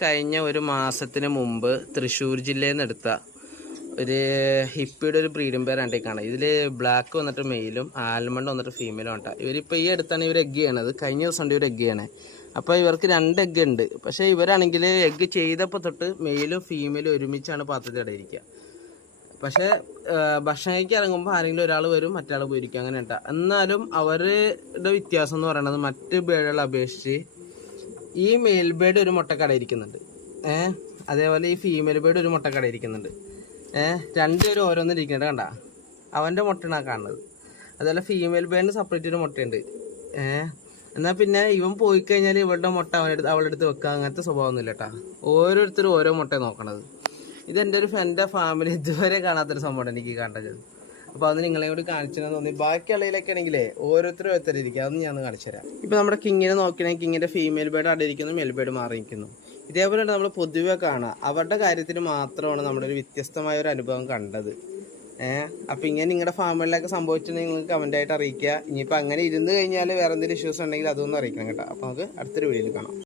കഴിഞ്ഞ ഒരു മാസത്തിന് മുമ്പ് തൃശ്ശൂർ ജില്ലയിൽ നിന്ന് എടുത്ത ഒരു ഹിപ്പിയുടെ ഒരു ബ്രീഡിംഗ് പെയർ ആണ്ടേക്കാണ്. ഇതിൽ ബ്ലാക്ക് വന്നിട്ട് മെയിലും ആൽമണ്ട് വന്നിട്ട് ഫീമെയിലും ആണ്. ഇവരിപ്പോൾ ഈ അടുത്താണ് ഇവർ എഗ്ഗ് ചെയ്യണത്. കഴിഞ്ഞ ദിവസം ഇവർ എഗ്ഗ് ചെയ്യണേ. അപ്പോൾ ഇവർക്ക് 2 എഗ്ഗ് ഉണ്ട്. പക്ഷേ ഇവരാണെങ്കിൽ എഗ്ഗ് ചെയ്തപ്പോൾ തൊട്ട് മെയിലും ഫീമെയിലും ഒരുമിച്ചാണ് പാത്രത്തിൽ ഇടയിരിക്കുക. പക്ഷേ ഭക്ഷണയ്ക്ക് ഇറങ്ങുമ്പോൾ ആരെങ്കിലും ഒരാൾ വരും, മറ്റാൾ പോയിരിക്കും, അങ്ങനെ ഉണ്ടാ. എന്നാലും അവരുടെ വ്യത്യാസം എന്ന് പറയുന്നത് മറ്റ് ബേഡുകളെ അപേക്ഷിച്ച് ഈ മെയിൽ ബേഡ് ഒരു മുട്ടക്കട ഇരിക്കുന്നുണ്ട്. അതേപോലെ ഈ ഫീമെയിൽ ബേഡ് ഒരു മുട്ടക്കട ഇരിക്കുന്നുണ്ട്. രണ്ടുപേരും ഓരോന്നും ഇരിക്കുന്നുണ്ട്. കണ്ട, അവൻ്റെ മുട്ടയാണ് കാണുന്നത്. അതുപോലെ ഫീമെയിൽ ബേഡിന് സെപ്പറേറ്റ് ഒരു മുട്ടയുണ്ട്. എന്നാൽ പിന്നെ ഇവൻ പോയി കഴിഞ്ഞാൽ ഇവളുടെ മുട്ട അവളുടെ അടുത്ത് വെക്കുക, അങ്ങനത്തെ സ്വഭാവമൊന്നുമില്ല കേട്ടോ. ഓരോരുത്തരും ഓരോ മുട്ട നോക്കണത്. ഇതെൻ്റെ ഒരു ഫ്രണ്ട് ഫാമിലി ഇതുവരെ കാണാത്തൊരു സംഭവമാണ് എനിക്ക് കണ്ടത്. അപ്പോൾ അത് നിങ്ങളെ കൂടി കാണിച്ചെന്ന് തോന്നി. ബാക്കിയുള്ളതിലൊക്കെ ആണെങ്കിലേ ഓരോരുത്തരും ഇരിക്കുക. അതൊന്നും ഞാൻ കാണിച്ചു തരാം. ഇപ്പോൾ നമ്മുടെ കിങ്ങിനെ നോക്കണമെങ്കിൽ കിങ്ങിൻ്റെ ഫീമെയിൽ ബേഡ് അടയിരിക്കുന്നു, മെയിൽ ബേഡ് മാറിയിരിക്കുന്നു. ഇതേപോലെ നമ്മൾ പൊതുവെ കാണുക. അവരുടെ കാര്യത്തിൽ മാത്രമാണ് നമ്മളൊരു വ്യത്യസ്തമായ ഒരു അനുഭവം കണ്ടത്. അപ്പം ഇങ്ങനെ നിങ്ങളുടെ ഫാമിലിയിലൊക്കെ സംഭവിച്ചിട്ടുണ്ടെങ്കിൽ നിങ്ങൾക്ക് കമൻറ്റായിട്ട് അറിയിക്കുക. ഇനിയിപ്പോൾ അങ്ങനെ ഇരുന്ന് കഴിഞ്ഞാൽ വേറെ എന്തെങ്കിലും ഇഷ്യൂസ് ഉണ്ടെങ്കിൽ അതൊന്നും അറിയിക്കണം കേട്ടോ. അപ്പോൾ നമുക്ക് അടുത്തൊരു വീഡിയോയിൽ കാണാം.